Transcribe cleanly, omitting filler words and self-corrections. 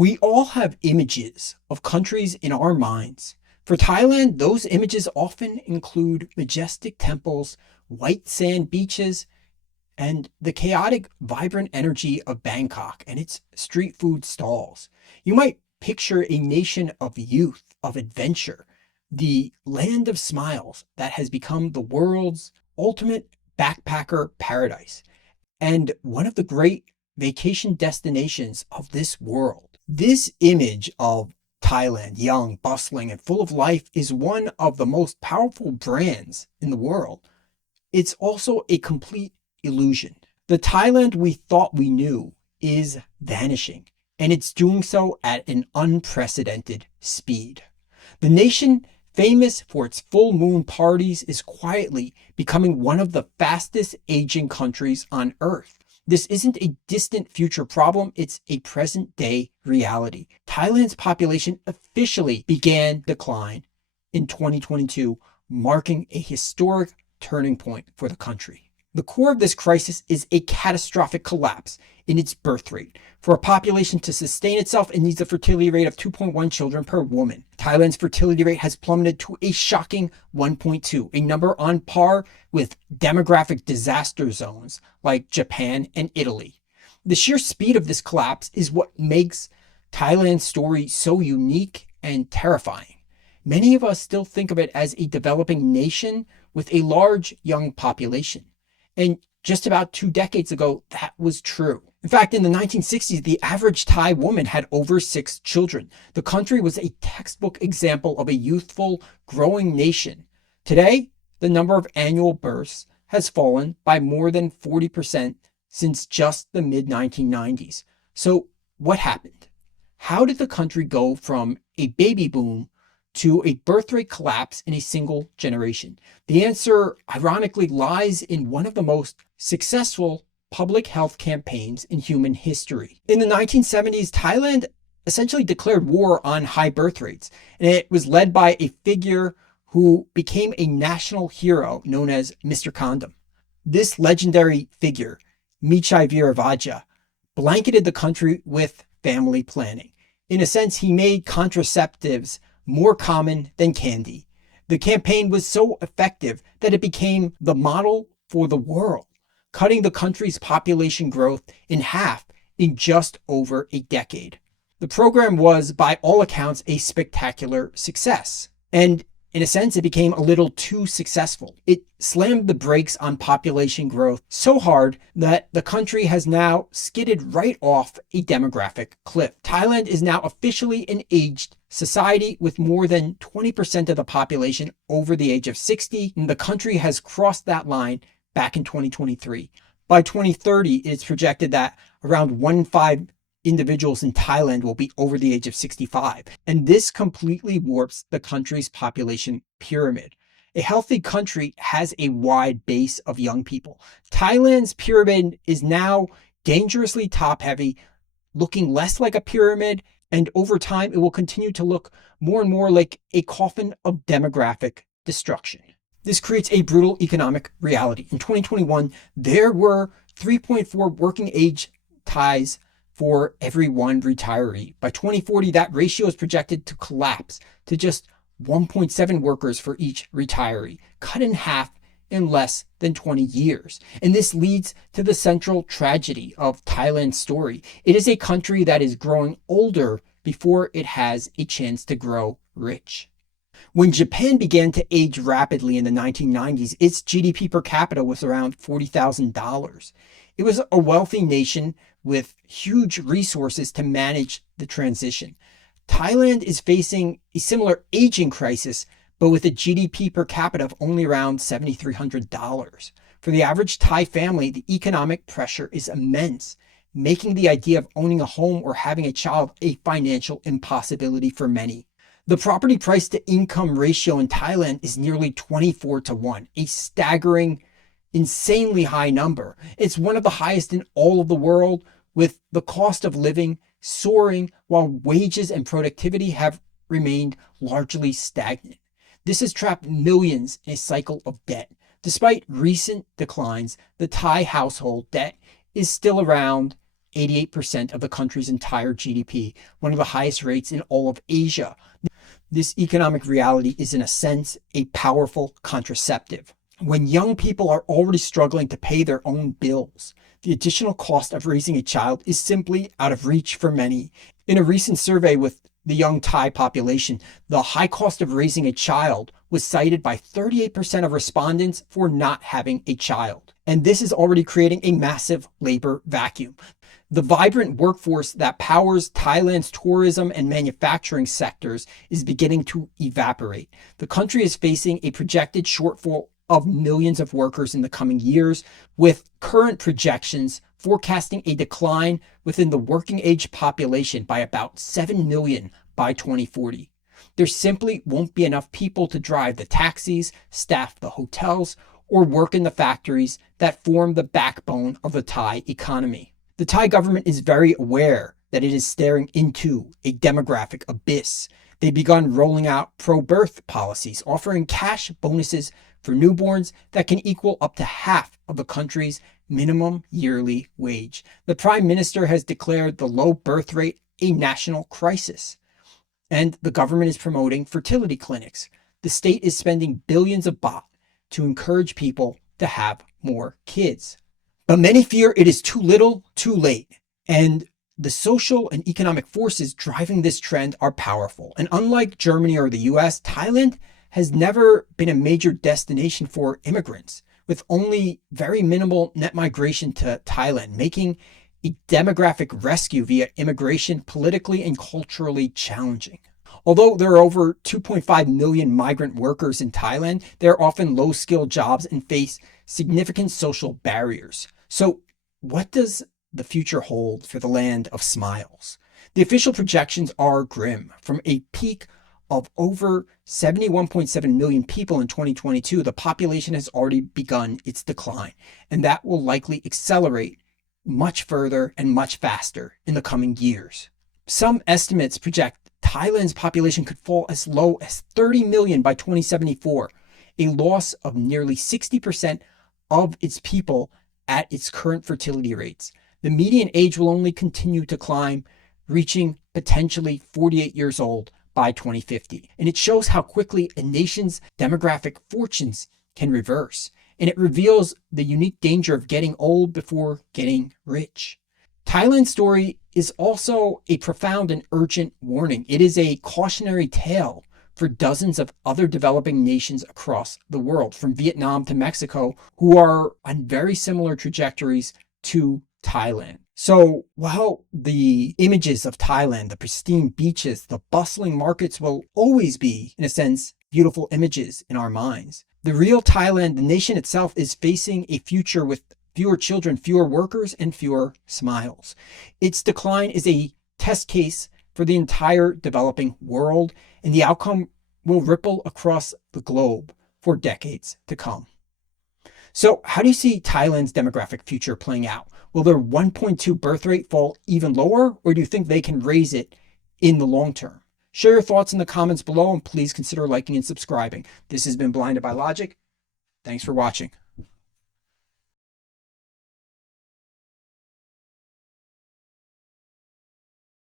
We all have images of countries in our minds. For Thailand, those images often include majestic temples, white sand beaches, and the chaotic, vibrant energy of Bangkok and its street food stalls. You might picture a nation of youth, of adventure, the land of smiles that has become the world's ultimate backpacker paradise, and one of the great vacation destinations of this world. This image of Thailand, young, bustling, and full of life, is one of the most powerful brands in the world. It's also a complete illusion. The Thailand we thought we knew is vanishing, and it's doing so at an unprecedented speed. The nation, famous for its full moon parties, is quietly becoming one of the fastest aging countries on earth. This isn't a distant future problem, it's a present day reality. Thailand's population officially began decline in 2022, marking a historic turning point for the country. The core of this crisis is a catastrophic collapse in its birth rate. For a population to sustain itself, it needs a fertility rate of 2.1 children per woman. Thailand's fertility rate has plummeted to a shocking 1.2, a number on par with demographic disaster zones like Japan and Italy. The sheer speed of this collapse is what makes Thailand's story so unique and terrifying. Many of us still think of it as a developing nation with a large young population. And just about 2 decades ago, that was true. In fact, in the 1960s, the average Thai woman had over 6 children. The country was a textbook example of a youthful, growing nation. Today, the number of annual births has fallen by more than 40% since just the mid-1990s. So what happened? How did the country go from a baby boom to a birth rate collapse in a single generation? The answer, ironically, lies in one of the most successful public health campaigns in human history. In the 1970s, Thailand essentially declared war on high birth rates, and it was led by a figure who became a national hero known as Mr. Condom. This legendary figure, Michai Viravaja, blanketed the country with family planning. In a sense, he made contraceptives more common than candy. The campaign was so effective that it became the model for the world, cutting the country's population growth in half in just over a decade. The program was, by all accounts, a spectacular success. And in a sense, it became a little too successful. It slammed the brakes on population growth so hard that the country has now skidded right off a demographic cliff. Thailand is now officially an aged society with more than 20% of the population over the age of 60, and the country has crossed that line back in 2023. By 2030, it's projected that around 1 in 5 individuals in Thailand will be over the age of 65. And this completely warps the country's population pyramid. A healthy country has a wide base of young people. Thailand's pyramid is now dangerously top-heavy, looking less like a pyramid, and over time, it will continue to look more and more like a coffin of demographic destruction. This creates a brutal economic reality. In 2021, there were 3.4 working age Thais for every 1 retiree. By 2040, that ratio is projected to collapse to just 1.7 workers for each retiree, cut in half in less than 20 years. And this leads to the central tragedy of Thailand's story. It is a country that is growing older before it has a chance to grow rich. When Japan began to age rapidly in the 1990s, its GDP per capita was around $40,000. It was a wealthy nation with huge resources to manage the transition. Thailand is facing a similar aging crisis, but with a GDP per capita of only around $7,300. For the average Thai family, the economic pressure is immense, making the idea of owning a home or having a child a financial impossibility for many. The property price to income ratio in Thailand is nearly 24-1, a staggering, insanely high number. It's one of the highest in all of the world, with the cost of living soaring while wages and productivity have remained largely stagnant. This has trapped millions in a cycle of debt. Despite recent declines, the Thai household debt is still around 88% of the country's entire GDP, one of the highest rates in all of Asia. This economic reality is, in a sense, a powerful contraceptive. When young people are already struggling to pay their own bills, the additional cost of raising a child is simply out of reach for many. In a recent survey with the young Thai population, the high cost of raising a child was cited by 38% of respondents for not having a child. And this is already creating a massive labor vacuum. The vibrant workforce that powers Thailand's tourism and manufacturing sectors is beginning to evaporate. The country is facing a projected shortfall of millions of workers in the coming years, with current projections forecasting a decline within the working age population by about 7 million by 2040. There simply won't be enough people to drive the taxis, staff the hotels, or work in the factories that form the backbone of the Thai economy. The Thai government is very aware that it is staring into a demographic abyss. They've begun rolling out pro-birth policies, offering cash bonuses for newborns that can equal up to half of the country's minimum yearly wage. The Prime Minister has declared the low birth rate a national crisis, and the government is promoting fertility clinics. The state is spending billions of baht to encourage people to have more kids. But many fear it is too little, too late. And the social and economic forces driving this trend are powerful. And unlike Germany or the US, Thailand has never been a major destination for immigrants, with only very minimal net migration to Thailand, making a demographic rescue via immigration politically and culturally challenging. Although there are over 2.5 million migrant workers in Thailand, they're often low-skilled jobs and face significant social barriers. So what does the future hold for the land of smiles? The official projections are grim. From a peak of over 71.7 million people in 2022, the population has already begun its decline, and that will likely accelerate much further and much faster in the coming years. Some estimates project Thailand's population could fall as low as 30 million by 2074, a loss of nearly 60% of its people at its current fertility rates. The median age will only continue to climb, reaching potentially 48 years old by 2050. And it shows how quickly a nation's demographic fortunes can reverse. And it reveals the unique danger of getting old before getting rich. Thailand's story is also a profound and urgent warning. It is a cautionary tale for dozens of other developing nations across the world, from Vietnam to Mexico, who are on very similar trajectories to Thailand. So while the images of Thailand, the pristine beaches, the bustling markets will always be, in a sense, beautiful images in our minds, the real Thailand, the nation itself, is facing a future with fewer children, fewer workers, and fewer smiles. Its decline is a test case for the entire developing world, and the outcome will ripple across the globe for decades to come. So how do you see Thailand's demographic future playing out? Will their 1.2 birth rate fall even lower, or do you think they can raise it in the long term? Share your thoughts in the comments below, and please consider liking and subscribing. This has been Blinded by Logic. Thanks for watching.